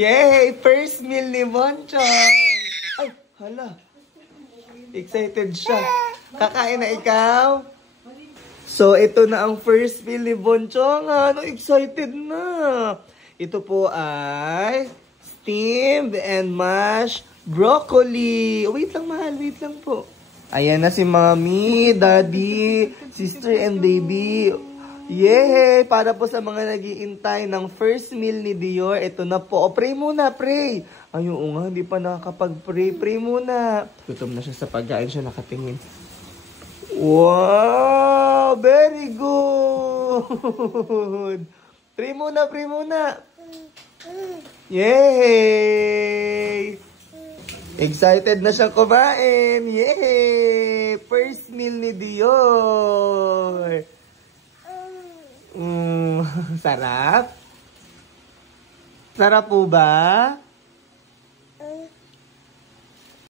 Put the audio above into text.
Yay! First meal ni Bonchong! Ay, hala. Excited siya. Kakain na ikaw? So, ito na ang first meal ni Bonchong. Ano, excited na. Ito po ay steamed and mashed broccoli. Wait lang, mahal. Wait lang po. Ayan na si Mommy, Daddy, sister, and baby. Yay! Para po sa mga nag-iintay ng first meal ni Dior, ito na po. O, pray muna, pray! Ay, oo nga, hindi pa nakakapag-pray. Pray muna. Gutom na siya sa pagkain siya nakatingin. Wow! Very good! Pray muna, pray muna! Yay! Excited na siyang kumain! Yay! First meal ni Dior! Sarap? Sarap po ba?